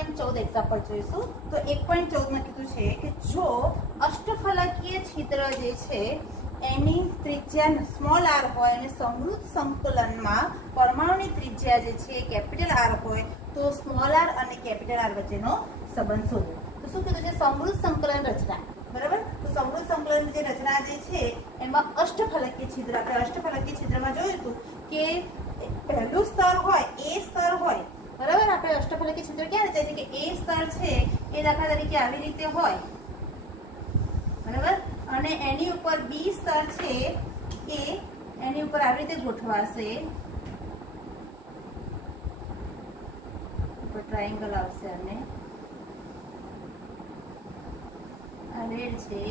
1.14 example જોઈશું. તો 1.14 માં કીધું છે કે જો અષ્ટફલકીય છિદ્ર જે છે એની ત્રિજ્યા સ્મોલ આર હોય અને સમૃદ્ધ સંકલનમાં પરમાણુની ત્રિજ્યા જે છે કેપિટલ આર હોય તો સ્મોલ આર અને કેપિટલ આર વચ્ચેનો સંબંધ શોધો. તો શું કીધું છે? સમૃદ્ધ સંકલન રચના. બરાબર. તો સમૃદ્ધ સંકલનની જે રચના જે છે એમાં અષ્ટફલકીય છિદ્ર, આપણે અષ્ટફલકીય છિદ્રમાં જોયું હતું કે પહેલું સ્તર હોય એ સ્તર હોય. બરાબર. આપણે અષ્ટફલકીય છિદ્ર ક્યાં રચાય છે કે એ સ્તર છે એ દાખલા તરીકે આવી રીતે હોય. બરાબર. અને એની ઉપર બી સ્તર છે એ એની ઉપર આવી રીતે ગોઠવાશે. ઉપર ટ્રાયેંગલ આવશે અને આ રેડ છે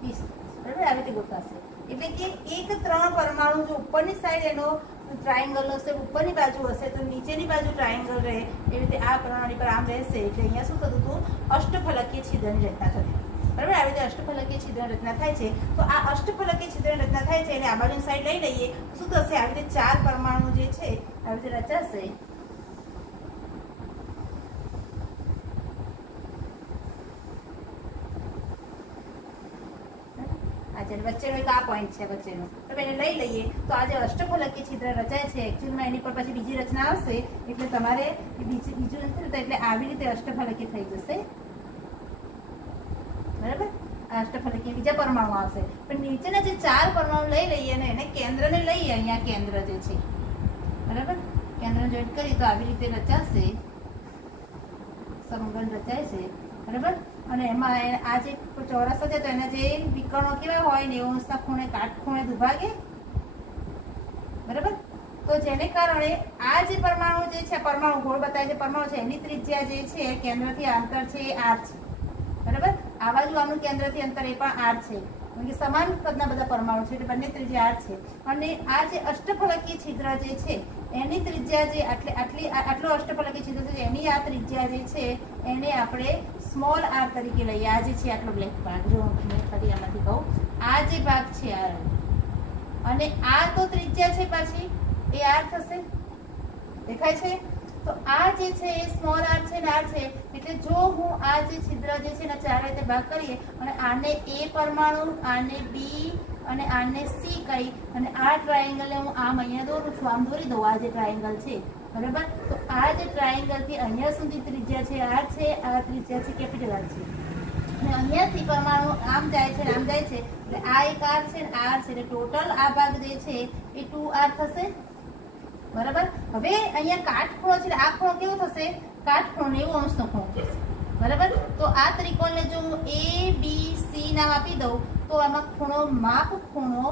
બી સ્તર. બરાબર. આવી રીતે ગોઠવાશે. એટલે કે એક 3 પરમાણુ જો ઉપરની સાઈડ એનો ટ્રાયેંગલ હશે, ઉપરની બાજુ હશે તો નીચેની બાજુ ટ્રાયેંગલ રહે. એવી રીતે આ પરમાણુ પર આમ રહેશે. એટલે અહીંયા શું થતું હતું? અષ્ટફલકીય છિદ્રની રચના થતી. બરાબર. આવી રીતે અષ્ટફલકીય છિદ્રની રચના થાય છે. તો આ અષ્ટફલકીય છિદ્રની રચના થાય છે એટલે આ બાજુની સાઈડ લઈ લઈએ. શું થશે? આવી રીતે 4 પરમાણુ જે છે આવી રીતે રચાશે. વચ્ચેનો એક આ પોઈન્ટ છે વચ્ચેનો. તો એને લઈ લઈએ. તો આ જે અષ્ટફલકીય છિદ્ર રચાય છે એકચ્યુઅલમાં એની પર પછી બીજી રચના આવશે એટલે તમારે બીજું નથી થતું. એટલે આવી રીતે અષ્ટફલકીય થઈ જશે. બરાબર. અષ્ટફલકીય બીજા પરમાણુ આવશે. પણ નીચેના જે 4 પરમાણુ લઈ લઈએ અને એને કેન્દ્રને લઈએ. અહીંયા કેન્દ્ર જે છે બરાબર. કેન્દ્ર જોઈન્ટ કરી તો આવી રીતે રચાશે. સમઘન રચાય છે. બરાબર. અને એમાં આ જે ચોરસ છે તો એના જે વિકર્ણો કેવા હોય 90 ખૂણે કાટખૂણે દુભાગે. બરાબર. તો જેને કારણે આ જે પરમાણુ જે છે પરમાણુ ગોળ બતાવે છે પરમાણુ છે એની ત્રિજ્યા જે છે કેન્દ્રથી અંતર છે એ r છે. બરાબર. આ બાજુ આનું કેન્દ્રથી અંતર એ પણ r છે. કારણ કે સમાન કદના બધા પરમાણુ છે એટલે બંને ત્રિજ્યા r છે. અને આ જે અષ્ટફલકીય છિદ્ર જે છે એની ત્રિજ્યા જે આટલો અષ્ટફલકીય છિદ્ર છે એની આ ત્રિજ્યા જે છે એને આપણે સ્મોલ આર તરીકે લઈએ. આ જે છે આટલો બ્લેક ભાગ, જો હું ફરી આમાંથી કહું, આ જે ભાગ છે r અને આ તો ત્રિજ્યા છે પાછી એ r થશે. દેખાય છે? તો આ જે છે એ સ્મોલ આર છે ને r છે. એટલે જો હું આ જે છિદ્ર જે છે એના 4 રીતે ભાગ કરીએ અને આને a પરમાણુ, આને b અને આને c કહી અને આ ટ્રાયેંગલને હું આમ અહીંયા દોરું છું, આમ દોરી દઉં. આ જે ટ્રાયેંગલ છે બરાબર. તો આ જે ટ્રાયેંગલ થી અહીંયા સુધી ત્રિજ્યા છે r છે, આ ત્રિજ્યા છે કેપિટલ r છે. અને અહીંયાથી પરમાણુ આમ જાય છે આમ જાય છે એટલે આ એક r છે ને r છે. એટલે ટોટલ આ ભાગ જે છે એ 2r થશે. બરાબર. હવે અહીંયા કાટખૂણો છે આ ખૂણો કેવો થશે? કાટખૂણો 90 અંશનો ખૂણો થશે. બરાબર. તો આ ત્રિકોણને જો હું a b c નામ આપી દઉં તો આમાં ખૂણો માપ ખૂણો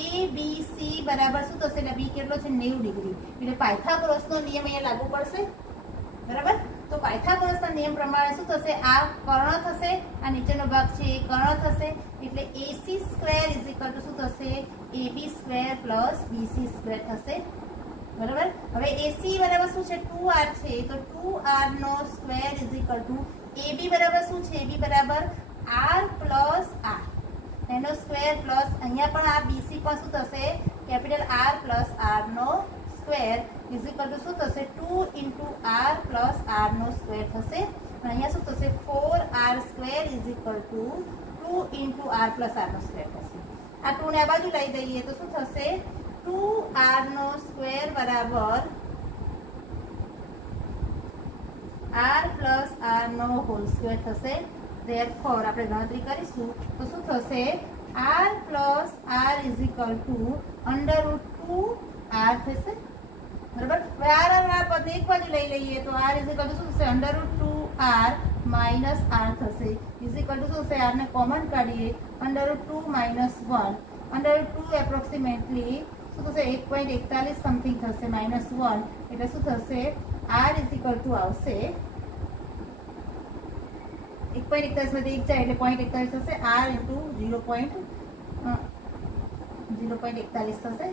ABC બરાબર શું થશે? એટલે b કેટલો છે? 90 ડિગ્રી. એટલે પાયથાગોરસનો નિયમ અહીંયા લાગુ પડશે. બરાબર. તો પાયથાગોરસના નિયમ પ્રમાણે શું થશે? આ કર્ણ થશે, આ નીચેનો ભાગ છે એ કર્ણ થશે. એટલે AC² શું થશે? AB² + BC² થશે. બરાબર. હવે AC બરાબર શું છે? 2r છે. તો 2r નો સ્ક્વેર AB બરાબર શું છે? AB બરાબર r + r એનો સ્ક્વેર પ્લસ અહીંયા પણ આ BC પણ શું થશે? કેપિટલ R + r નો સ્ક્વેર શું થશે? 2 × r + r નો સ્ક્વેર થશે. અને અહીંયા શું થશે? 4r² 2 × r + r નો સ્ક્વેર થશે. આ 2 ને આ બાજુ લઈ દઈએ તો શું થશે? 2r નો સ્ક્વેર બરાબર r + r નો હોલ સ્ક્વેર થશે. Therefore આપણે ગણતરી કરીશું તો શું થશે? r + r √2r થશે. બરાબર. હવે r પદને એક બાજુ લઈ લઈએ તો r શું થશે? √2r - r થશે. શું થશે? r ને કોમન કાઢીએ √2 - 1 √2 એપ્રોક્સિમેટલી શું થશે? 1.41 સમથિંગ થશે -1. એટલે શું થશે? r આવશે 1.41 માંથી 1 જાય એટલે 0.41 થશે. r × 0.41 થશે.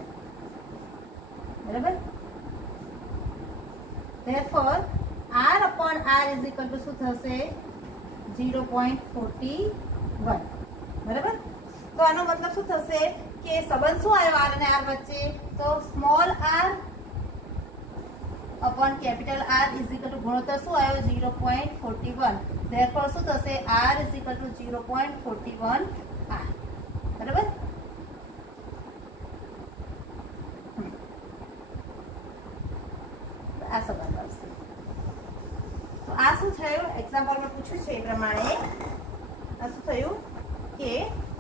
બરાબર. Therefore r/r શું થશે? 0.41. બરાબર. તો આનો મતલબ શું થશે કે સંબંધ શું આવ્યો r અને r વચ્ચે? તો small r upon capital R is equal to गुणोत्तर શું આવ્યો 0.41 therefore શું થશે R is equal to 0.41 R બરાબર આ સંબંધ આવશે તો આ શું થયું એક્ઝામ્પલમાં પૂછ્યું છે એ પ્રમાણે આ શું થયું કે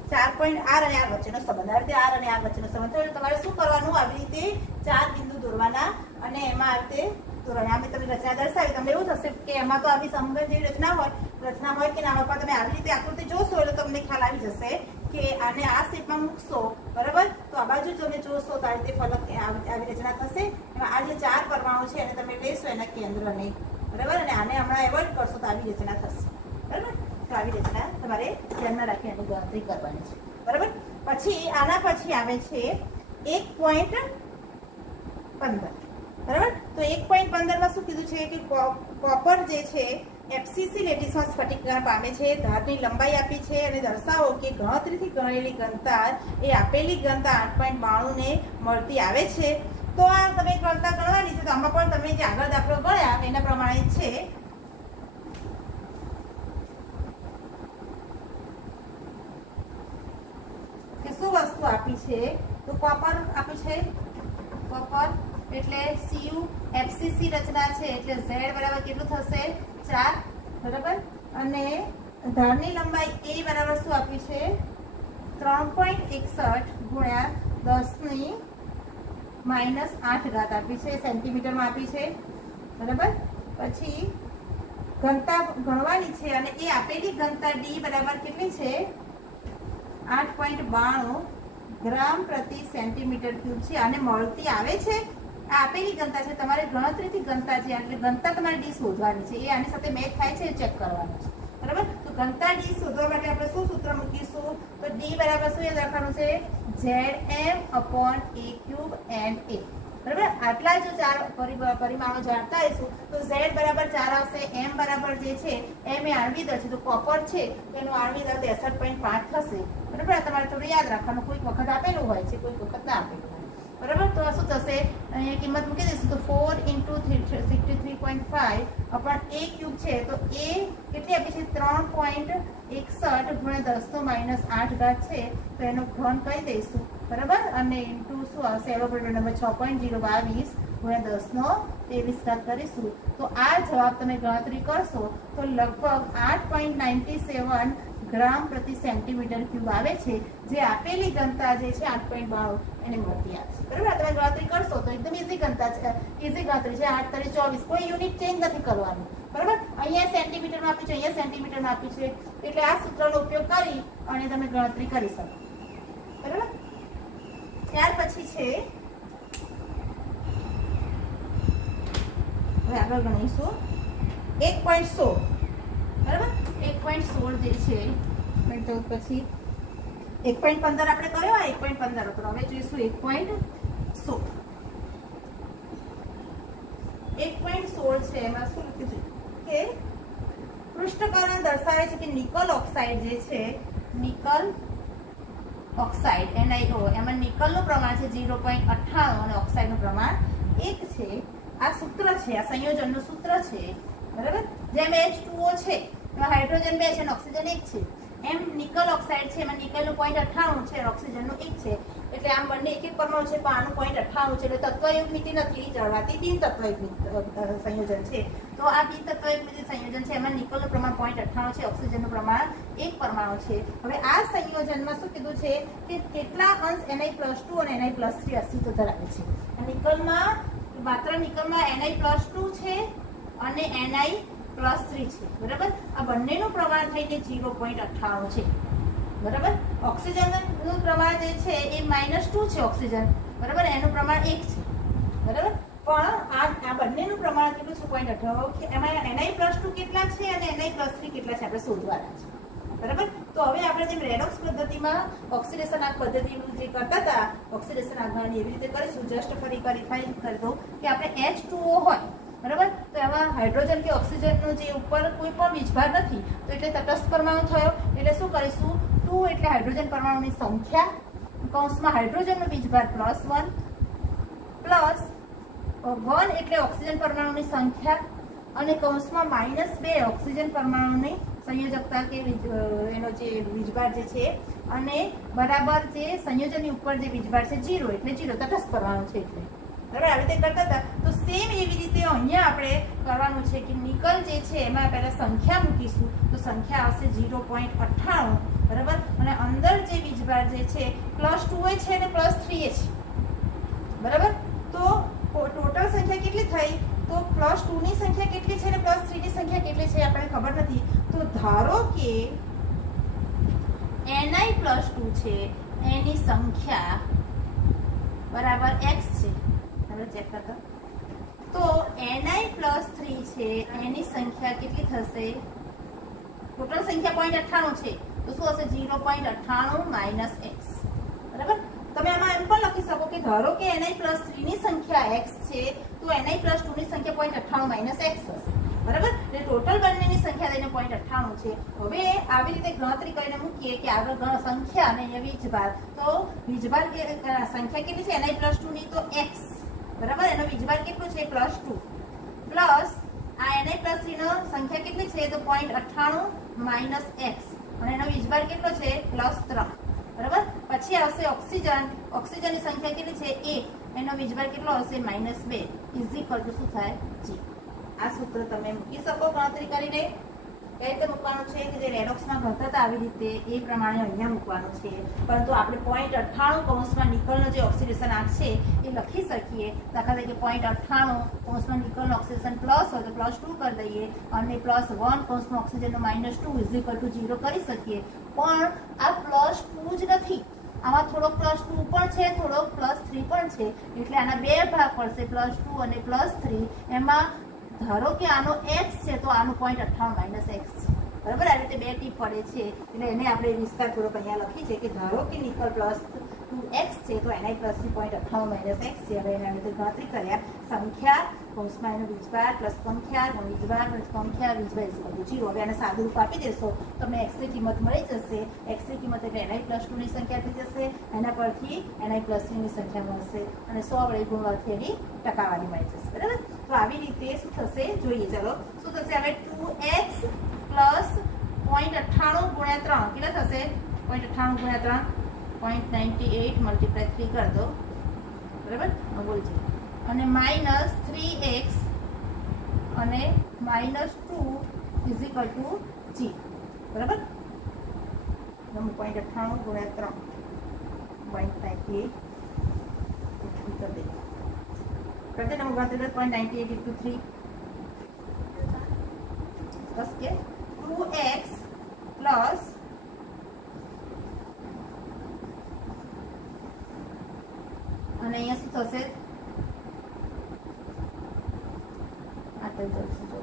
4 અને R વચ્ચેનો સંબંધ આ રીતે R અને R વચ્ચેનો સંબંધ થયો એટલે તમારે શું કરવાનું આવી રીતે 4 બિંદુ દોરવાના અને એમાં આ રીતે દોરવાની આમ તમે રચના દર્શાવી તમને એવું થશે કે એમાં તો આવી સમઘન જેવી રચના હોય કે ના હોય પણ તમે આવી રીતે આકૃતિ જોશો એટલે તમને ખ્યાલ આવી જશે કે આને આ શેપમાં મૂકશો બરાબર તો આ બાજુ તમે જોશો તો આ રીતે ફલક આવી રચના થશે એમાં આ જે 4 પરમાણુ છે એને તમે લેશો એના કેન્દ્રને બરાબર અને આને હમણાં એવોઇડ કરશો તો આવી રચના થશે બરાબર તો આવી રચના તમારે ધ્યાનમાં રાખી એની ગણતરી કરવાની છે બરાબર પછી આના પછી આવે છે 1.15 બરાબર તો 1.15 માં શું કીધું છે કે કોપર જે છે FCC લેટીસમાં સ્ફટિકીકરણ પામે છે ધારની લંબાઈ આપી છે અને દર્શાવો કે ગણતરીથી ગણેલી ઘનતા એ આપેલી ઘનતા 8.92 ને મળતી આવે છે તો આ તમે ઘનતા ગણવાની છે તો આમાં પણ તમે જે આગળ દાખલો ગણ્યા એના પ્રમાણે છે કે શું વસ્તુ આપી છે તો કોપર આપી છે કોપર એટલે Cu FCC રચના છે એટલે Z બરાબર કેટલું થશે 4 બરાબર અને ધારની લંબાઈ A બરાબર શું આપી છે 3.61 ગુણ્યા 10 ની -8 ઘાત આપી છે સેન્ટીમીટરમાં આપી છે બરાબર પછી ઘનતા ગણવાની છે અને એ આપેલી ઘનતા D બરાબર કેટલી છે 8.92 ગ્રામ પ્રતિ સેન્ટીમીટર ક્યુબ છે અને મળતી આવે છે આ આપેલી ઘનતા છે તમારે ગણતરીથી ઘનતા છે એટલે ઘનતા તમારે ડી શોધવાની છે એ આની સાથે મેચ થાય છે એ ચેક કરવાનું છે બરાબર તો ઘનતા ડી શોધવા માટે આપણે શું સૂત્ર મૂકીશું તો ડી બરાબર શું યાદ રાખવાનું છે Zm/a³ Na બરાબર આટલા જો 4 પરિમાણો જાણતા હશું તો Z બરાબર 4 આવશે M બરાબર જે છે M એ આણ્વિક દળ છે તો કોપર છે તો એનું આણ્વિક દળ 63.5 થશે બરાબર તમારે થોડું યાદ રાખવાનું કોઈક વખત આપેલું હોય છે કોઈક વખત ના આપેલું હોય બરાબર તો શું થશે અહીંયા કિંમત મૂકી દઈશું તો 4 × 63.5 અપોન a³ છે તો a કેટલી આપી છે 3.61 ગુણ્યા 10 - 8 ઘાત છે તો એનો ઘન કહી દઈશું બરાબર અને ઇન્ટુ શું આવશે એલોમેટ્રિક નંબર 6.022 ગુણ્યા 10 ઘાત કરીશું તો આ જવાબ તમે ગણતરી કરશો તો લગભગ 8.97 ગ્રામ પ્રતિ સેન્ટીમીટર ક્યુબ આવે છે જે આપેલી ઘનતા જે છે 8.92 એને મળતી આવે છે બરાબર તમે ગણતરી કરશો તો એકદમ ઈઝી ઘનતા છે ઈઝી ગણતરી છે 8 × 24 કોઈ યુનિટ ચેન્જ નથી કરવાનું બરાબર અહીંયા સેન્ટીમીટરમાં આપ્યું છે અહીંયા સેન્ટીમીટરમાં આપ્યું છે એટલે આ સૂત્રનો ઉપયોગ કરી અને તમે ગણતરી કરી શકો બરાબર ત્યાર પછી છે હવે આગળ ગણીશું 1.16 બરાબર 1.16 જે છે તો પછી 1.15 આપણે કર્યો 1.15 હતો હવે જોઈશું 1.16 છે એમાં શું લખ્યું છે કે પૃષ્ઠકરણ દર્શાવે છે કે નિકલ ઓક્સાઇડ જે છે નિકલ ઓક્સાઇડ NiO એમાં નિકલનું પ્રમાણ છે 0.98 અને ઓક્સાઇડનું પ્રમાણ 1 છે આ સૂત્ર છે આ સંયોજનનું સૂત્ર છે બરાબર જેમ H2O છે એમાં હાઇડ્રોજન 2 છે અને ઓક્સિજન 1 છે એમ નિકલ ઓક્સાઇડ છે એમાં નિકલનું 0.98 છે અને ઓક્સિજનનું 1 છે એટલે આમ બંને એક એક પરમાણુ છે પણ આનું 0.98 છે એટલે તત્વયુગ્મિતિ નથી જળવાતી બિન તત્વયુગ્મિત સંયોજન છે તો આ બિન તત્વયુગ્મિત સંયોજન છે એમાં નિકલનું પ્રમાણ 0.98 છે ઓક્સિજનનું પ્રમાણ 1 પરમાણુ છે હવે આ સંયોજનમાં શું કીધું છે કે કેટલા અંશ Ni+2 અને Ni+3 અસ્તિત્વ ધરાવે છે નિકલમાં માત્ર નિકલમાં Ni+2 છે અને Ni+3 છે બરાબર આ બંનેનું પ્રમાણ થઈને 0.98 છે બરાબર ઓક્સિજનનું પ્રમાણ જે છે એ -2 છે ઓક્સિજન બરાબર એનું પ્રમાણ 1 છે બરાબર પણ આ બંનેનું પ્રમાણ કેટલું છે 0.98 એમાં Ni+2 કેટલા છે અને Ni+3 કેટલા છે આપણે શોધવાના છે બરાબર તો હવે આપણે જેમ રેડોક્સ પદ્ધતિમાં ઓક્સિડેશન આગ પદ્ધતિનું જે કરતા હતા ઓક્સિડેશન આગળની એવી રીતે કરીશું જસ્ટ ફરી વેરીફાઈ કરી દો કે આપણે H2O હોય બરાબર તો એમાં હાઇડ્રોજન કે ઓક્સિજનનો જે ઉપર કોઈ પણ વીજભાર નથી તો એટલે તટસ્થ પરમાણુ થયો એટલે શું કરીશું 2 એટલે હાઇડ્રોજન પરમાણુની સંખ્યા કૌંસમાં હાઇડ્રોજનનો વીજભાર +1 પ્લસ 1 એટલે ઓક્સિજન પરમાણુની સંખ્યા અને કૌંસમાં -2 ઓક્સિજન પરમાણુની સંયોજકતા કે એનો જે વીજભાર જે છે અને બરાબર જે સંયોજનની ઉપર જે વીજભાર છે 0 એટલે 0 તટસ્થ પરમાણુ છે એટલે બરાબર આવી રીતે કરતા હતા. તો સેમ એવી રીતે અહીંયા આપણે કરવાનું છે કે નિકલ જે છે એમાં પહેલા સંખ્યા મૂકીશું તો સંખ્યા આવશે 0.98 બરાબર અને અંદર જે વીજભાર જે છે +2 છે અને +3 છે બરાબર. તો ટોટલ સંખ્યા કેટલી થઈ તો +2 ની સંખ્યા કેટલી છે અને +3 ની સંખ્યા કેટલી છે આપણને ખબર નથી. તો ધારો કે Ni+2 છે એની સંખ્યા બરાબર x છે. હવે ચેક કરતા તો Ni+3 છે એની સંખ્યા કેટલી થશે ટોટલ સંખ્યા 0.98 છે તો શું હશે 0.98 - x બરાબર. તમે આમાં એમ પણ લખી શકો કે ધારો કે Ni+3 ની સંખ્યા x છે તો Ni+2 ની સંખ્યા 0.98 - x હશે બરાબર. એટલે ટોટલ બંનેની સંખ્યા લઈને 0.98 છે. હવે આવી રીતે ગણતરી કરીને મૂકીએ કે આગળ સંખ્યા અને અહીંયા વીજભાર તો વીજભાર સંખ્યા કેટલી છે Ni+2 ની તો x બરાબર એનો વીજભાર કેટલો છે +2 પ્લસ આ Ni+3 નો સંખ્યા કેટલી છે તો 0.98 - x અને એનો વીજભાર કેટલો છે +3 બરાબર. પછી આવશે ઓક્સિજનની સંખ્યા કેટલી છે 1 એનો વીજભાર કેટલો આવશે -2 = શું થાય g. આ સૂત્ર તમે મૂકી શકો ગણતરી કરીને. કઈ રીતે મૂકવાનું છે કે જે રેડોક્સમાં ગણતા હતા આવી રીતે એ પ્રમાણે અહીંયા મૂકવાનું છે. પરંતુ આપણે 0.98 કૌંસમાં નિકલનો જે ઓક્સિડેશન આંક છે એ લખી શકીએ. દાખલા તરીકે 0.98 કૌંસમાં નિકલનો ઓક્સિડેશન પ્લસ હોય તો +2 કરી દઈએ અને +1 કૌંસમાં ઓક્સિજનનો -2 = 0 કરી શકીએ. પણ આ +2 જ નથી, આમાં થોડોક +2 પણ છે થોડોક +3 પણ છે એટલે આના બે ભાગ પડશે +2 અને +3. એમાં ધારો કે આનો x છે તો આનું 0.98 - x છે બરાબર. આ રીતે બે ટીપ પડે છે એટલે એને આપણે વિસ્તારપૂર્વક અહીંયા લખી છે કે ધારો કે નિકલ +2x છે તો Ni+3 0.98 - x છે. હવે એના રીતે ગણતરી કર્યા સંખ્યા કૌંસમાં એનો વીજભાર પ્લસ સંખ્યા વીજભાર પ્લસ સંખ્યા વીજભાર = 0. હવે આને સાદું રૂપ આપી દેશો તમને x ની કિંમત મળી જશે. x ની કિંમત એટલે Ni+2 ની સંખ્યા થઈ જશે. એના પરથી Ni+3 ની સંખ્યા મળશે અને 100 વડે ગુણવાથી એની ટકાવારી મળી જશે બરાબર. તો આવી રીતે શું થશે જોઈએ. ચલો શું થશે હવે 2x પ્લસ 0.98 ગુણ્યા 3 કેટલા થશે 0.98 ગુણ્યા 3 0.98 × 3 કરી દો બરાબર. બોલજો અને -3x અને -2 = g બરાબર. 0.98 ગુણ્યા 3 0.98 करते ना होगा तो 0.98 × 3 बस के 2x प्लस અને અહીંયા શું થશે આ તો જલ્દી જો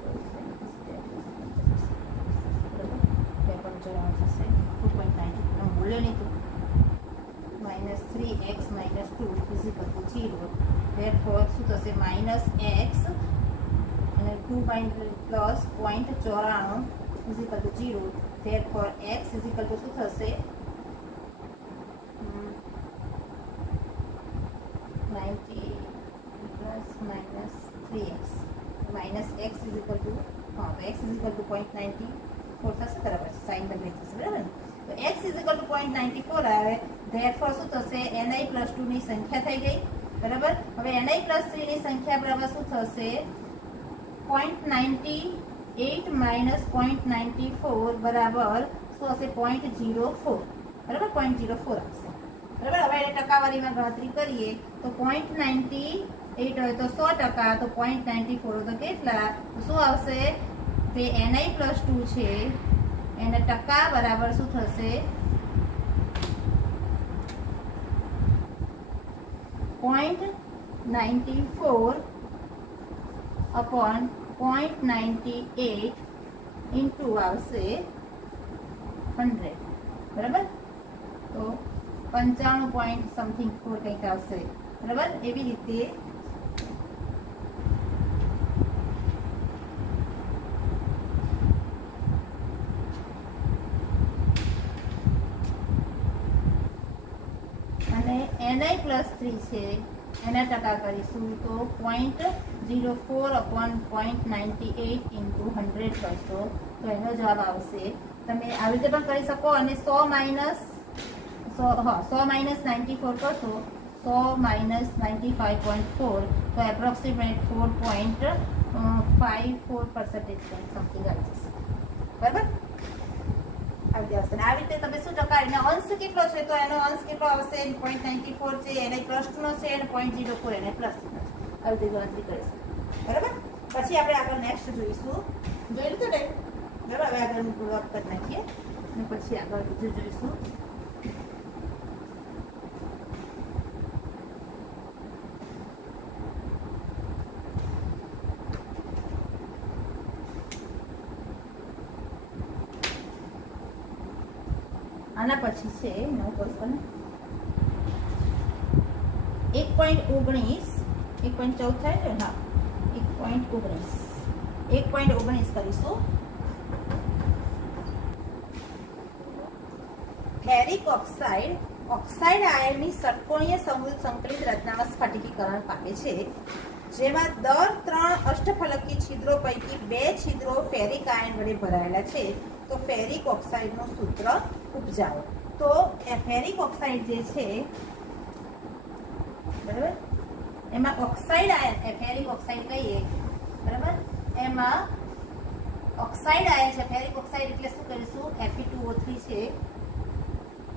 પેપર જરા થશે 2.98 મૂલ્ય નહીં તો -3x - 2 = 0. therefore શું થશે -x અને 2 પ્લસ 0.94 = 0. therefore x = શું થશે 90 plus -3x -x = હા તો x = 0.94 થશે બરાબર. સાઈન બદલાઈ જશે બરાબર. તો x = 0.94 આવે. therefore શું થશે Ni+2 ની સંખ્યા થઈ ગઈ બરાબર. હવે Ni+3 ની સંખ્યા બરાબર શું થશે 0.98 - 0.94 બરાબર શું હશે 0.04 બરાબર 0.04 આવશે બરાબર. હવે એને ટકાવારીમાં ગણતરી કરીએ તો 0.98 હોય તો 100%, તો 0.94 હોય તો કેટલા શું આવશે તે Ni+2 છે એને ટકા બરાબર શું થશે 0.94 upon 0.98 into આવશે 100 બરાબર. તો 95.something કંઈક આવશે બરાબર. એવી રીતે અને Ni+3 છે એના ટકા કરીશું તો 0.04/0.98 ઇન્ટુ 100 કરશો તો એનો જવાબ આવશે. તમે આવી રીતે પણ કરી શકો અને 100 માઇનસ 94 કરશો, 100 માઇનસ 95.4 તો એપ્રોક્સિમેટ 4.54% સમથિંગ આવી જશે. બરાબર, આવી જશે. આવી રીતે તમે શું ટકા, એનો અંશ કેટલો છે તો એનો અંશ કેટલો આવશે 0.94 છે, એને પ્લસનો છે અને 0.04 એને પ્લસ. આવી રીતે ગણતરી કરીશું. બરાબર, પછી આપણે આગળ નેક્સ્ટ જોઈશું. જોઈ લીધું ને? બરાબર, હવે આગળ વર્ક કરી નાખીએ અને પછી આગળ બીજું જોઈશું. આના પછી છે નવું ક્વેશ્ચન 1.19 1.14 થાય છે. હા, 1.19 કરીશું. ફેરિક ઓક્સાઇડ આયનની ષટકોણીય સંકલિત રચનામાં સ્ફટિકીકરણ પામે છે, જેમાં દર 3 અષ્ટફલકી છિદ્રો પૈકી 2 છિદ્રો ફેરિક આયન વડે ભરાયેલા છે. તો ફેરિક ઓક્સાઇડનું સૂત્ર ઉપજાવો. તો ફેરિક ઓક્સાઇડ જે છે, બરાબર, એમાં ઓક્સાઇડ આયન, ફેરિક ઓક્સાઇડ કહીએ, બરાબર, એમાં ઓક્સાઇડ આયન છે. ફેરિક ઓક્સાઇડ એટલે શું કરીશું, Fe2O3 છે.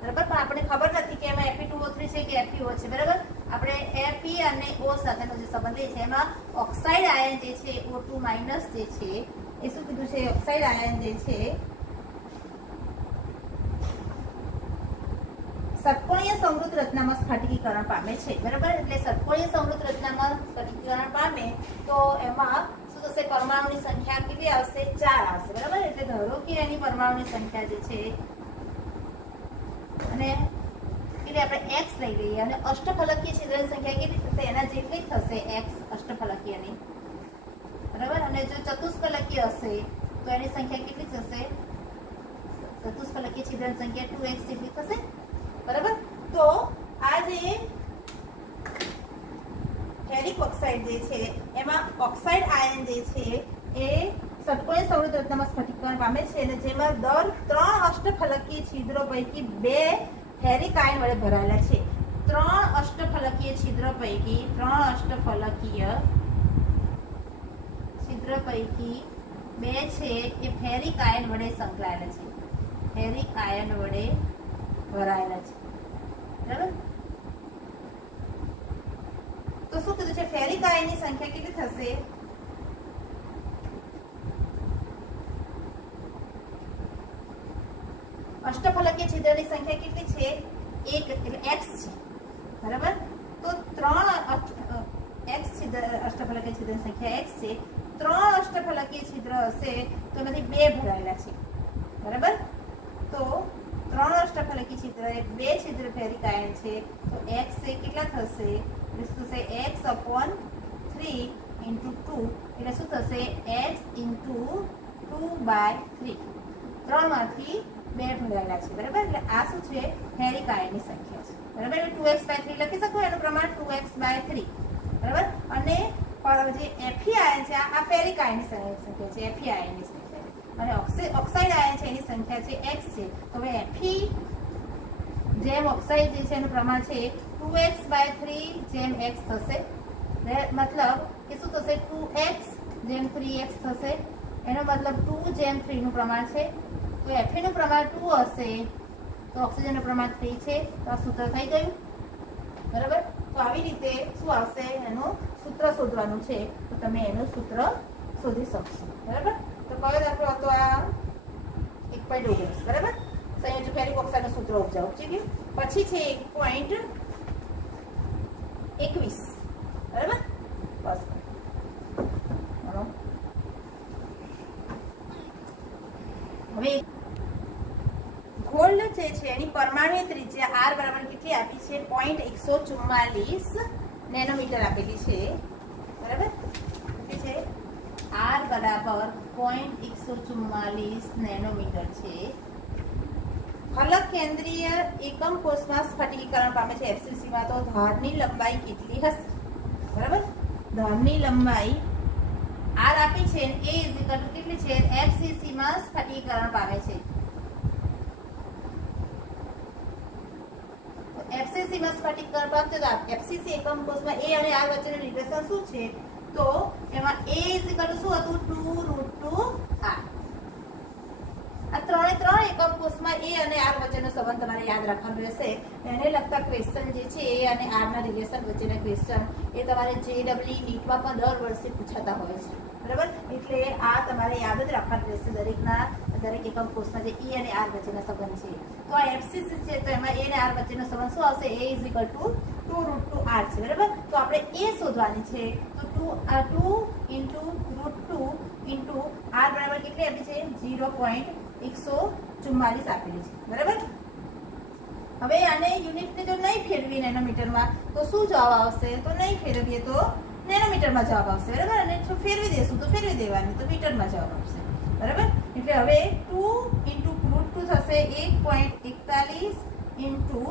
બરાબર, પણ આપણે ખબર નથી કે એમાં Fe2O3 છે કે FeO છે. બરાબર, આપણે Fe અને O સાથેનો જે સંબંધ છે એમાં ઓક્સાઇડ આયન જે છે O2 માઇનસ જે છે એ શું કીધું છે, ઓક્સાઇડ આયન જે છે ષટકોણીય સંવૃત રચનામાં સ્ફટિકીકરણ પામે છે. બરાબર, એટલે ષટકોણીય સંવૃત રચનામાં સ્ફટિકીકરણ પામે તો એમાં શું થશે, પરમાણુની સંખ્યા કેટલી આવશે, 4 આવશે. બરાબર, એટલે ધારો કે એની પરમાણુની સંખ્યા જે છે અને એટલે આપણે x લઈ લઈએ અને અષ્ટફલકીય છિદ્રની સંખ્યા કેટલી થશે, એના જેટલી થશે x અષ્ટફલકીયની. બરાબર, અને જો ચતુષ્ફલકીય હશે તો એની સંખ્યા કેટલી થશે, ચતુષ્ફલકીય છિદ્રની સંખ્યા 2x જેટલી થશે. બરાબર, તો આ જે ફેરિક ઓક્સાઇડ જે છે એમાં ઓક્સાઇડ આયન જે છે એ ષટકોણીય સંવૃત રચનામાં સ્ફટિકીકરણ પામે છે અને જેમાં દર 3 અષ્ટફલકીય છિદ્રો પૈકી 2 ફેરિક આયન વડે ભરાયેલા છે. 3 અષ્ટફલકીય છિદ્ર પૈકી 2 છે એ ફેરિક આયન વડે સંકળાયેલા છે, ફેરિક આયન વડે ભરાયેલા છે. બરાબર, તો શું કીધું છે, ફેરિક આયનની સંખ્યા કેટલી થશે, અષ્ટફલકીય છિદ્રની સંખ્યા કેટલી છે, 1 એટલે x છે. બરાબર, તો 3 x છિદ્ર, અષ્ટફલકીય છિદ્રની સંખ્યા x છે. 3 અષ્ટફલકીય છિદ્ર હશે તો એમાંથી 2 ભરાયેલા છે. બરાબર, તો 3 અષ્ટફલકીય છિદ્ર એ 2 છિદ્ર ફેરિક આયન છે તો x એ કેટલા થશે, એટલે શું થશે, x/3 ઇન્ટુ 2 એટલે શું થશે, x ઇન્ટુ 2/3. 3 માંથી 2 ભરાયેલા છે. બરાબર, એટલે આ શું છે, ફેરિક આયનની સંખ્યા છે. બરાબર, એટલે 2x/3 લખી શકો, એનું પ્રમાણ 2x/3. બરાબર, અને જે Fe આયન છે આ ફેરિક આયનની સંખ્યા છે, Fe આયનની સંખ્યા, અને ઓક્સાઇડ આયન છે એની સંખ્યા છે x છે. તો હવે Fe જેમ ઓક્સાઇડ જે છે એનું પ્રમાણ છે 2x/3 જેમ x થશે. મતલબ કે શું થશે, 2x જેમ 3x થશે. એનો મતલબ 2 જેમ 3 નું પ્રમાણ છે. તો Fe નું પ્રમાણ 2 હશે તો ઓક્સિજનનું પ્રમાણ 3 છે. તો આ સૂત્ર થઈ ગયું. બરાબર, તો આવી રીતે શું આવશે, એનું સૂત્ર શોધવાનું છે. તો તમે એનું સૂત્ર શોધી શકશો. બરાબર, તો કયો દાખલો હતો આ, 1.19. બરાબર, સંયોજક ફેરિક ઓક્સાઇડનું સૂત્ર ઉપજાવો. ઠીક, પછી છે 1.21. બરાબર, બસ હવે ગોલ્ડ જે છે એની પરમાણુય ત્રિજ્યા r બરાબર કેટલી આપી છે, 0.144 નેનોમીટર આપેલી છે. બરાબર, એ છે r બરાબર 0.144 નેનોમીટર છે. ફલક કેન્દ્રીય એકમ કોષમાં સ્ફટિકીકરણ પામે છે FCC માં, તો ધારની લંબાઈ કેટલી હશે, ધારની લંબાઈ આર આપી છે અને એ ઇઝ ઇક્વલ ટુ કેટલી છે એફસીસી માં સ્ફટિકીકરણ પામે છે. એફસીસી માં સ્ફટિકીકરણ પામશે તો એફસીસી એકમ કોષમાં એ અને આર વચ્ચેનું રિલેશન શું છે તો એમાં a ઇઝ ઇક્વલ ટુ શું હતું 2√2 r. આ ત્રણ એકમ કોષમાં a અને r વચ્ચેનો સંબંધ તમારે યાદ રાખવાનો રહેશે. એને લગતા ક્વેશ્ચન જે છે a અને r ના રિલેશન વચ્ચેના ક્વેશ્ચન એ તમારે JEE નીટમાં પણ દર વર્ષે પૂછાતા હોય છે, બરાબર. એટલે આ તમારે યાદ જ રાખવાનું રહેશે દરેક એકમ કોષના જે e અને r વચ્ચેના સંબંધ છે. તો આ એફસીસી છે તો એમાં a અને r વચ્ચેનો સંબંધ શું આવશે a is equal to 2√2 r છે, બરાબર. તો આપણે a શોધવાની છે તો 2 ઇન્ટુ √2 ઇન્ટુ r બરાબર કેટલી આપી છે 0.144 આપેલી છે, બરાબર. હવે આને યુનિટને જો નહીં ફેરવી નેનોમીટરમાં તો શું જવાબ આવશે તો નહીં ફેરવીએ તો નેનોમીટરમાં જવાબ આવશે, બરાબર. અને જો ફેરવી દેશું તો ફેરવી દેવાની તો મીટરમાં જવાબ આવશે, બરાબર. એટલે હવે 2 ઇન્ટુ √2 થશે 1.41 ઇન્ટુ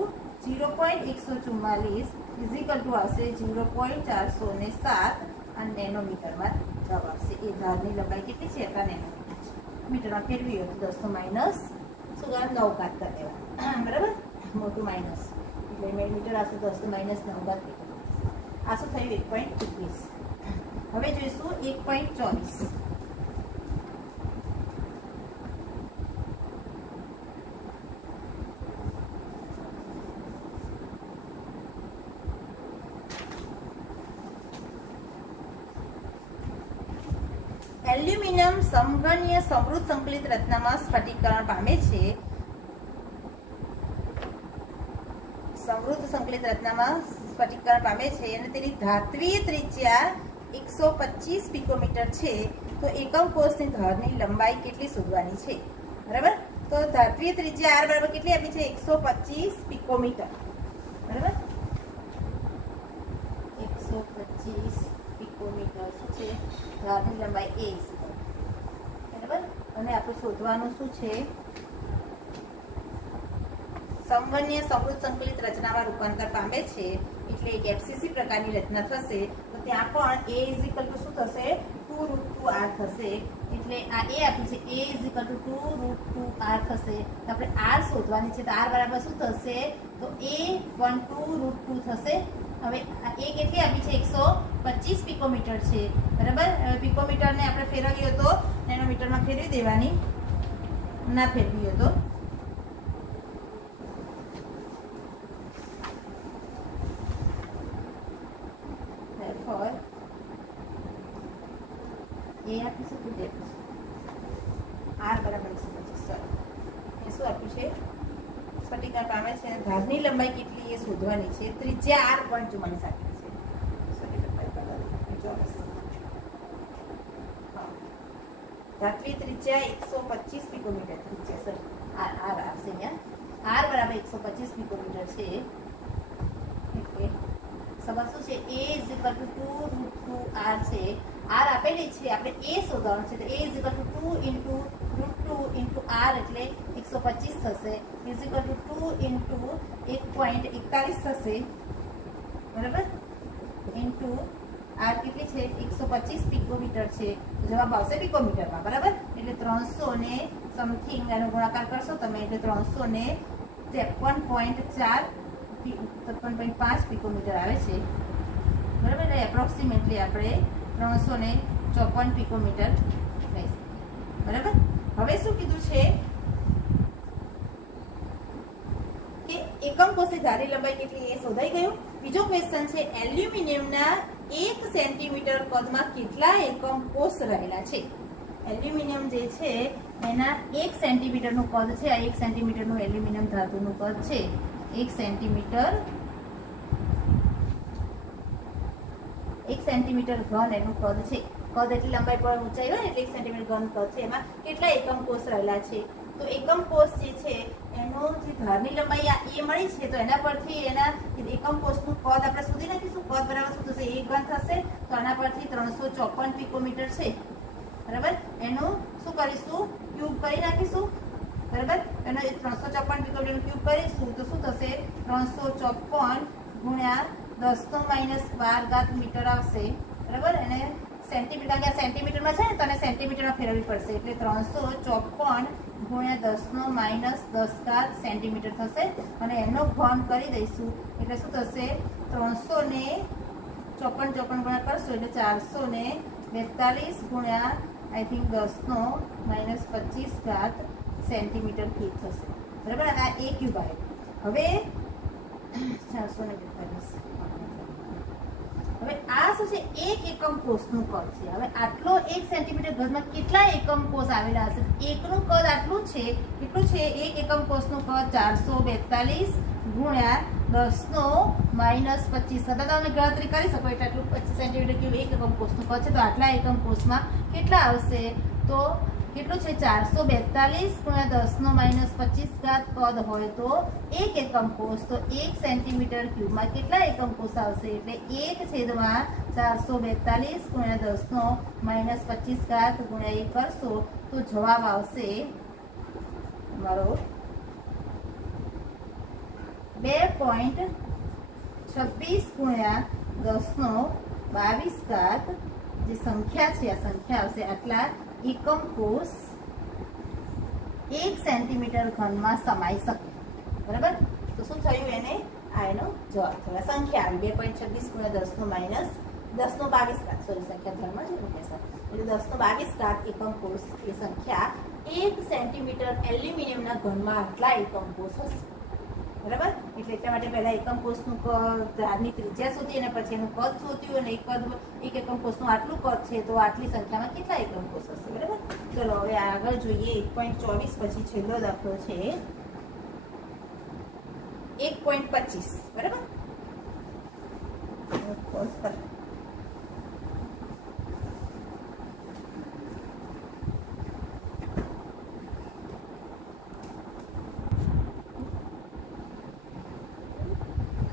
0.144 ઇઝ ઇક્વલ ટુ આવશે 0.407 અને નેનોમીટરમાં જવાબ આવશે. એ ધારની લંબાઈ કેટલી છે એટલા નેનોમીટર છે. મીટરમાં ફેરવી હોય તો 10 માઇનસ શું કરે 9 ઘાત કરી દેવા, બરાબર. મોટું માઇનસ એટલે મીટર આવશે 10 માઇનસ 9 ઘાત મીટર. આ શું થયું 1.21. હવે જોઈશું 1.24. એલ્યુમિનિયમ સમઘનીય સમૃદ્ધ સંકલિત રચનામાં સ્ફટિકીકરણ પામે છે. સમૃદ્ધ સંકલિત રચનામાં સ્ફટિકીકરણ પામે છે અને તેની ધાત્વીય ત્રિજ્યા 125 પિકોમીટર છે. તો એકમ કોષની ધારની લંબાઈ કેટલી શોધવાની છે, બરાબર. તો ધાત્વીય ત્રિજ્યા r બરાબર કેટલી આપી છે 125 પિકોમીટર, બરાબર. 125 પિકોમીટર શું છે ધારની લંબાઈ a, બરાબર. અને આપણે શોધવાનું શું છે સમઘનીય સમૃદ્ધ સંકલિત રચનામાં રૂપાંતર પામે છે એટલે એક એફસીસી પ્રકારની રચના થશે. તો ત્યાં પણ a ઇઝ ઇક્વલ ટુ શું થશે 2√2r થશે. એટલે આ a આપી છે a is equal to 2√2r થશે. તો આપણે r શોધવાની છે તો r બરાબર શું થશે તો a12√2 થશે. હવે આ a કેટલી આપી છે 125 પિકોમીટર છે, બરાબર. હવે પિકોમીટરને આપણે ફેરવીએ તો નેનોમીટરમાં ફેરવી દેવાની, ના ફેરવીએ તો એ આપીશું કે જે r બરાબર 125. એ શું આપ્યું છે સ્ફટિકીકરણ પામે છે ધારની લંબાઈ કેટલી એ શોધવાની છે. ત્રિજ્યા r પણ જો મને સાથે છે ધાત્વીય ત્રિજ્યા 125 પિકોમીટર ત્રિજ્યા સર r આવશે અહીંયા r બરાબર 125 પિકોમીટર છે. એટલે સવાલ શું છે a is equal to 2√2r છે. r આપેલી છે આપણે a શોધવાનું છે તો a is equal to 2 into √2 into r એટલે 125 થશે ઇઝ ઇક્વલ ટુ 2 ઇન્ટુ 1.41 થશે, બરાબર. ઇન્ટુ r કેટલી છે 125 પિકોમીટર છે. જવાબ આવશે પિકોમીટરમાં, બરાબર. એટલે 300 ને સમથિંગ એનો ગુણાકાર કરશો તમે એટલે 353.5 પિકોમીટર આવે છે, બરાબર. એટલે એપ્રોક્સિમેટલી આપણે 354 પિકોમીટર લઈ શકીએ, બરાબર. હવે શું કીધું છે કે એકમ કોષની ધારી લંબાઈ કેટલી એ શોધાઈ ગયું. બીજો ક્વેશ્ચન છે એલ્યુમિનિયમના 1 સેન્ટીમીટર કદમાં કેટલા એકમ કોષ રહેલા છે. એલ્યુમિનિયમ જે છે એના 1 સેન્ટીમીટરનું કદ છે. આ 1 સેન્ટીમીટરનું એલ્યુમિનિયમ ધાતુનું કદ છે. 1 સેન્ટીમીટર ઘન એનું કદ છે. કદ એટલી લંબાઈ પર ઊંચાઈ હોય ને એટલે 1 સેન્ટીમીટર ઘન કદ છે. એમાં કેટલા એકમ કોષ રહેલા છે તો એકમ કોષ જે છે એનો જે ધારની લંબાઈ આ એ મળી છે તો એના પરથી એના એકમ કોષનું કદ આપણે શોધી નાખીશું. કદ બરાબર શું થશે a ઘન થશે તો આના પરથી 354 પિકોમીટર છે, બરાબર. એનું શું કરીશું ક્યુબ કરી નાખીશું, બરાબર. એનો 354 પિકોમીટર ક્યુબ કરીશું તો શું થશે 354 ગુણ્યા 10⁻12 મીટર આવશે, બરાબર. અને સેન્ટીમીટર, કારણ કે આ સેન્ટીમીટરમાં છે ને, તો સેન્ટીમીટરમાં ફેરવવી પડશે. એટલે 354 ગુણ્યા 10⁻10 સેન્ટીમીટર થશે. અને એનો ઘન કરી દઈશું એટલે શું થશે? 354 ગુણ્યા કરશું એટલે 442 ગુણ્યા આઈ થિંક 10⁻25 સેન્ટીમીટર ક્યુબ થશે. બરાબર. આ એ ક્યુબ આવે. હવે 442. હવે આ શું છે? 1 એકમ કોષનું કદ છે. હવે આટલો 1 સેન્ટીમીટર ઘનમાં કેટલા એકમ કોષ આવેલા હશે? એકનું કદ આટલું છે. કેટલું છે? 1 એકમ કોષનું કદ 442 ગુણ્યા 10⁻25. સતત તમે ગણતરી કરી શકો એટલે આટલું 25 સેન્ટીમીટર ક્યુબ 1 એકમ કોષનું કદ છે. તો આટલા એકમ કોષમાં કેટલા આવશે? તો કેટલું છે? 442 ગુણ્યા 10⁻25 કદ હોય તો 1 એકમ કોષ. તો 1 સેન્ટીમીટર ક્યુબમાં કેટલા એકમ કોષ આવશે? એટલે 1/442 ગુણ્યા 10⁻25 ગુણ્યા 1 કરશો તો જવાબ આવશે તમારો 2.26 ગુણ્યા 10⁻22 જે સંખ્યા છે, આ સંખ્યા આવશે. આટલા એકમ કોષ 1 સેન્ટીમીટર ઘનમાં સમાઈ શકે. બરાબર. તો શું થયું? એને આ એનો જવાબ થયો. સંખ્યા આવી 2.26 ગુણ્યા 10⁻22 સોરી, સંખ્યા ધર્મ છે એટલે 10⁻22 એકમ કોષ એ સંખ્યા 1 સેન્ટીમીટર એલ્યુમિનિયમના ઘનમાં આટલા એકમ કોષ હશે. બરાબર. એટલે એટલા માટે પહેલા એકમ કોષનું ધારની ત્રિજ્યા શોધી અને પછી એનું કદ શોધ્યું. અને એક એકમ કોષનું આટલું કદ છે તો આટલી સંખ્યામાં કેટલા એકમ કોષ હશે. બરાબર. ચલો હવે આગળ જોઈએ. 1.24 પછી છેલ્લો દાખલો છે 1.25. બરાબર.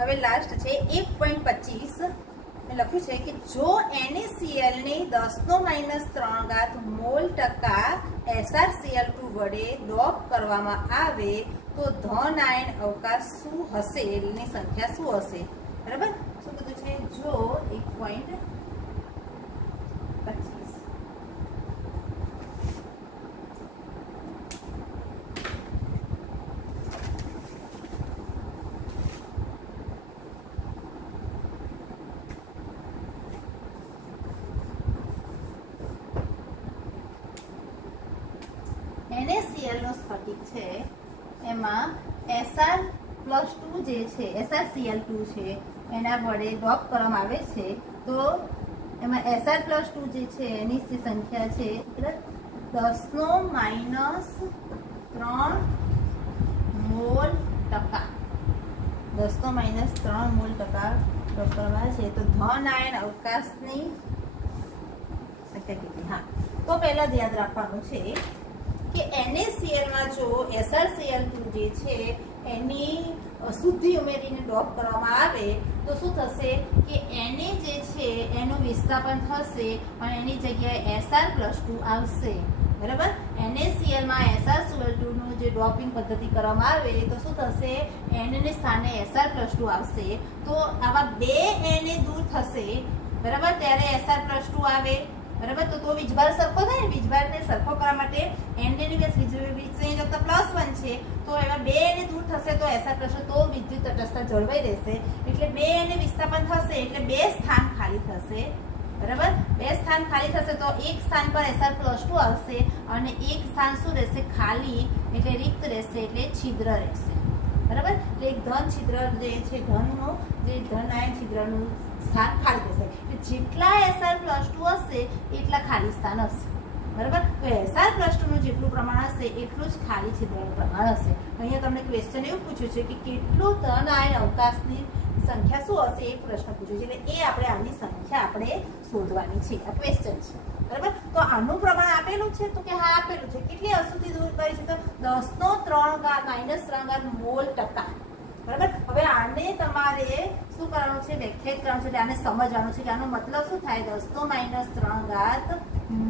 હવે લાસ્ટ છે 1.25. લખ્યું છે કે જો NaCl ની 10⁻³ મોલ ટકા SrCl2 વડે ડોપ કરવામાં આવે તો ધન આયન અવકાશ શું હશે? એની સંખ્યા શું હશે? બરાબર. શું કીધું છે? જો 1.25 NaCl નો સ્ફટિક છે એમાં Sr+2 જે છે, SrCl2 છે એના વડે ડોપ કરવામાં આવે છે તો એમાં Sr+2 જે છે એની જે સંખ્યા છે 10⁻³ મોલ ટકા. 10⁻³ મોલ ટકા ડોપ કરવામાં આવે છે તો ધન આયન અવકાશની સંખ્યા કેટલી? હા, તો પહેલા યાદ રાખવાનું છે કે NaCl માં જો SrCl2 જે છે એની શુદ્ધિ ઉમેરીને ડોપ કરવામાં આવે તો શું થશે કે Na જે છે એનું વિસ્થાપન થશે અને એની જગ્યાએ Sr+2 આવશે. બરાબર. NaCl માં SrCl2 નું જે ડોપિંગ પદ્ધતિ કરવામાં આવે તો શું થશે? Na ને સ્થાને Sr+2 આવશે. તો આવા બે Na દૂર થશે. બરાબર. ત્યારે Sr+2 આવે. બરાબર. તો વીજભાર સરખો થાય ને, વીજભારને સરખો કરવા માટે Na ની સંયોજકતા +1 છે તો એમાં બે Na દૂર થશે તો Sr+2 તો વિદ્યુત તટસ્થતા જળવાઈ રહેશે. એટલે બે Na વિસ્થાપન થશે એટલે બે સ્થાન ખાલી થશે. બરાબર. બે સ્થાન ખાલી થશે તો એક સ્થાન પર Sr+2 આવશે અને એક સ્થાન શું રહેશે? ખાલી, એટલે રિક્ત રહેશે, એટલે છિદ્ર રહેશે. બરાબર. એટલે એક ધન છિદ્ર જે છે, ધનનું જે ધન આયન છિદ્રનું સ્થાન ખાલી થશે. જેટલા Sr+2 હશે એટલા ખાલી સ્થાન હશે. બરાબર. તો Sr+2 નું જેટલું પ્રમાણ હશે એટલું જ ખાલી છિદ્રનું પ્રમાણ હશે. અહીંયા તમને ક્વેશ્ચન એવું પૂછ્યું છે કે કેટલું ધન આયન અવકાશની સંખ્યા શું હશે? એક પ્રશ્ન પૂછ્યો છે એટલે એ આપણે આની સંખ્યા આપણે શોધવાની છે. આ ક્વેશ્ચન છે. બરાબર. તો આનું પ્રમાણ આપેલું છે તો કે હા આપેલું છે. કેટલી અશુદ્ધિ દૂર કરી છે? તો 10⁻³ મોલ ટકા. બરાબર. હવે આને તમારે શું કરવાનું છે? વ્યાખ્યાયિત કરવાનું છે. એટલે આને સમજવાનું છે કે આનો મતલબ શું થાય? 10⁻³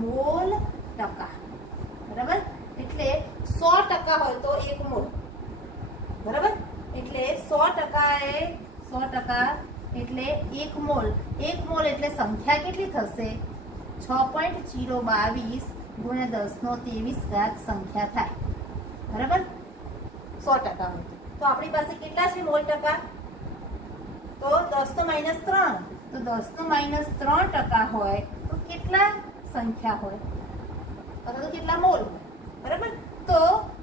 મોલ ટકા. બરાબર. એટલે 100% હોય તો 1 મોલ. બરાબર. એટલે 100% એટલે 1 મોલ. 1 મોલ એટલે સંખ્યા કેટલી થશે? 6.022 ગુણ્યા 10^23 સંખ્યા થાય, બરાબર? 100% હોય તો આપણી પાસે કેટલા છે મોલ ટકા? તો 10⁻³ તો 10⁻³ હોય તો કેટલા સંખ્યા હોય અથવા તો કેટલા મોલ હોય, બરાબર? તો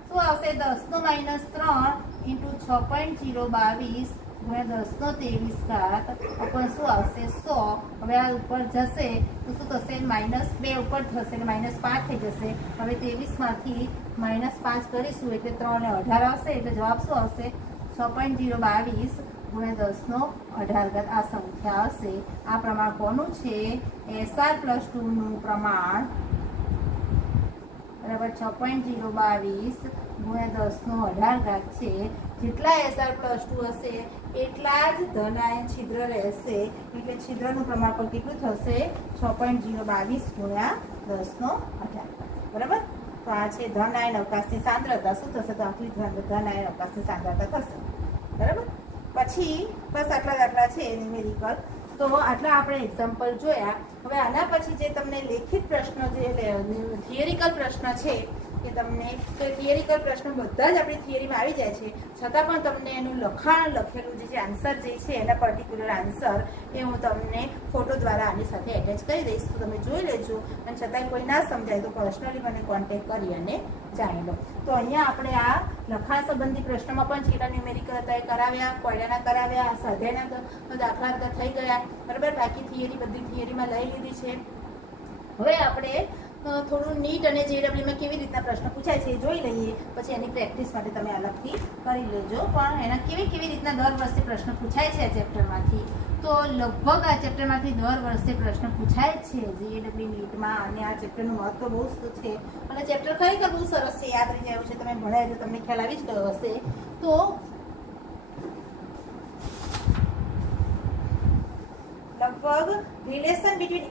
શું આવશે? 10⁻³ ઇન્ટુ 6.022 ગુણ્યા 10^23 ઉપર શું આવશે? 100. હવે આ ઉપર જશે તો શું થશે? -2 ઉપર થશે એટલે -5 થઈ જશે. હવે 23 માંથી -5 કરીશું એટલે 3 ને 18 આવશે એટલે જવાબ શું આવશે? 6.022 ગુણ્યા 10⁻18 આ સંખ્યા હશે. આ પ્રમાણ કોનું છે? SR+2 નું પ્રમાણ, બરાબર? 6.022 ગુણ્યા 10⁻18 છે. જેટલા SR+2 હશે એટલા જ ધનાયન છિદ્ર રહેશે એટલે છિદ્રનું પ્રમાણ પણ કેટલું થશે? 6.022 ગુણ્યા 10⁻18, બરાબર? તો આ છે ધનાયન અવકાશની સાંદ્રતા. શું થશે? તો આટલી ધનાયન અવકાશની સાંદ્રતા થશે, બરાબર? પછી બસ આટલા દાખલા છે ન્યુમેરિકલ. તો આટલા આપણે એક્ઝામ્પલ જોયા. હવે આના પછી જે તમને લેખિત પ્રશ્ન જે થિયરિકલ પ્રશ્ન છે કે તમને થિયરિકલ પ્રશ્ન બધા જ આપણી થિયરીમાં આવી જાય છે, છતાં પણ તમને એનું લખાણ લખેલું જે આન્સર જે છે એના પર્ટિક્યુલર આન્સર એ હું તમને ફોટો દ્વારા આની સાથે એટેચ કરી દઈશ, તો તમે જોઈ લેજો. અને છતાંય કોઈ ના સમજાય તો પર્સનલી મને કોન્ટેક્ટ કરી અને જાણી લો. તો અહીંયા આપણે આ લખાણ સંબંધી પ્રશ્નોમાં પણ જેટલા ન્યુમેરિકલ હતા એ કરાવ્યા, કોયડાના કરાવ્યા, સ્વાધ્યાયના દાખલા બધા થઈ ગયા, બરાબર? બાકી થિયરી બધી થિયરીમાં લઈ લીધી છે. હવે આપણે થોડું નીટ અને JEE કેવી રીતના પ્રશ્ન પૂછાય છે એ જોઈ લઈએ. પછી એની પ્રેક્ટિસ માટે તમે અલગથી કરી લેજો. પણ એના કેવી રીતના દર વર્ષે પ્રશ્ન પૂછાય છે આ ચેપ્ટરમાંથી, તો લગભગ આ ચેપ્ટરમાંથી દર વર્ષે પ્રશ્ન પૂછાય છે JEE નીટમાં. અને આ ચેપ્ટરનું મહત્વ બહુ છે અને ચેપ્ટર ખરેખર બહુ સરસ છે, યાદ રહી જાય છે. તમે ભણાય તો તમને ખ્યાલ આવી જ ગયો હશે. તો લગભગ રિલેશન બિટવીન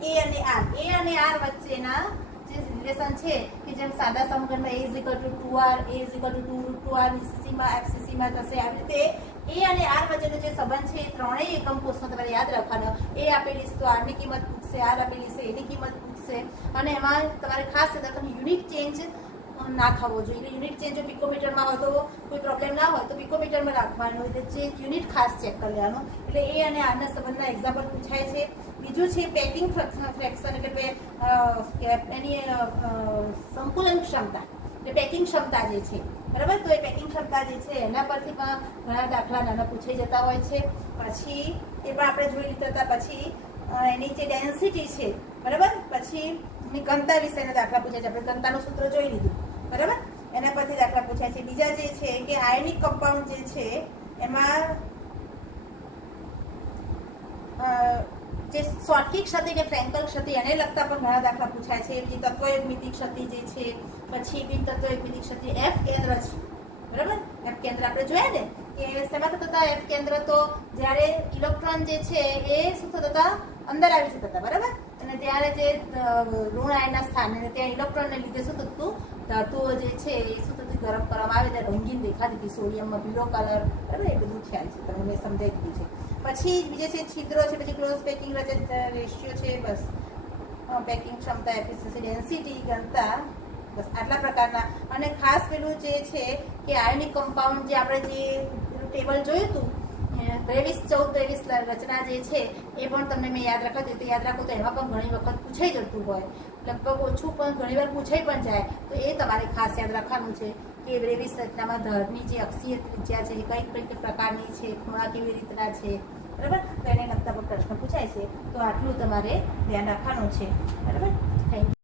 A અને R વચ્ચેના જે રિલેશન છે કે જેમ સાદા સમઘનમાં A = 2R, A = 2√2R, CCમાં FCCમાં થશે. આવી રીતે A અને R વચ્ચેનો જે સંબંધ છે એ ત્રણેય એકમ કોષમાં તમારે યાદ રાખવાનો. A આપેલી છે તો R ની કિંમત પૂછશે, R આપેલી છે એની કિંમત પૂછશે. અને એમાં તમારે ખાસ યુનિટ ચેન્જ ના થવો જોઈએ. યુનિટ ચેન્જ જો પિકોમીટરમાં હોય તો કોઈ પ્રોબ્લેમ ના હોય તો પિકોમીટરમાં રાખવાનું, એટલે જે યુનિટ ખાસ ચેક કરી લેવાનું. એટલે એ અને આના સંબંધના એક્ઝામ્પલ પૂછાય છે. બીજું છે પેકિંગ ફ્રેક્શન એટલે એની સંકુલન ક્ષમતા, એટલે પેકિંગ ક્ષમતા જે છે, બરાબર? તો એ પેકિંગ ક્ષમતા જે છે એના પરથી પણ ઘણા દાખલા નાના પૂછાઈ જતા હોય છે. પછી એ પણ આપણે જોઈ લીધા હતા. પછી એની જે ડેન્સિટી છે, બરાબર? પછી ઘનતા વિશેના દાખલા પૂછાય છે. આપણે ઘનતાનું સૂત્ર જોઈ લીધું, બરાબર? એના પરથી દાખલા પૂછાય છે. બીજા જે છે કે આયનિક કમ્પાઉન્ડ જે છે એમાં જે શોર્ટકી ક્ષતિ કે ફ્રેન્કલ ક્ષતિ એને લગતા પણ ઘણા દાખલા પૂછાય છે. બીજી તત્વયુગ્મિતિ ક્ષતિ જે છે, પછી બિન તત્વયુગ્મિતિ ક્ષતિ, F કેન્દ્ર છે, બરાબર? F કેન્દ્ર આપણે જોયા ને કે શેમાં થતા હતા? F કેન્દ્ર તો જ્યારે ઇલેક્ટ્રોન જે છે એ શું થતા હતા? અંદર આવી જતા હતા, બરાબર? અને ત્યારે જે ઋણ આયનના સ્થાને ત્યાં ઇલેક્ટ્રોનને લીધે શું થતું? ધાતુઓ જે છે એ શું થતી? ગરમ કરવામાં આવે ત્યારે રંગીન દેખાતી હતી. સોડિયમમાં પીળો કલર, બરાબર? એ બધું ખ્યાલ છે, તમને મેં સમજાવી દીધું છે. પછી બીજે છે છિદ્રો છે, પછી ક્લોઝ પેકિંગ રેશિયો છે, બસ પેકિંગ ક્ષમતા, એફિશિયન્સી, ડેન્સિટી, ઘનતા, બસ આટલા પ્રકારના. અને ખાસ પેલું જે છે કે આયોનિક કમ્પાઉન્ડ જે આપણે જે ટેબલ જોયું હતું 23-14-23 રચના જે છે એ પણ તમને મેં યાદ રાખવા દીધું. યાદ રાખો તો એમાં પણ ઘણી વખત પૂછાઈ જતું હોય, લગભગ ઓછું પણ ઘણી વાર પૂછાઈ પણ જાય. તો એ તમારે ખાસ યાદ રાખવાનું છે કે 23 રચનામાં ધરની જે અક્ષીય ત્રિજ્યા છે એ કઈ પ્રકારની છે, ખૂણા કેવી રીતના છે, બરાબર? તો એને લગતા પણ પ્રશ્ન પૂછાય છે. તો આટલું તમારે ધ્યાન રાખવાનું છે, બરાબર? Thank you.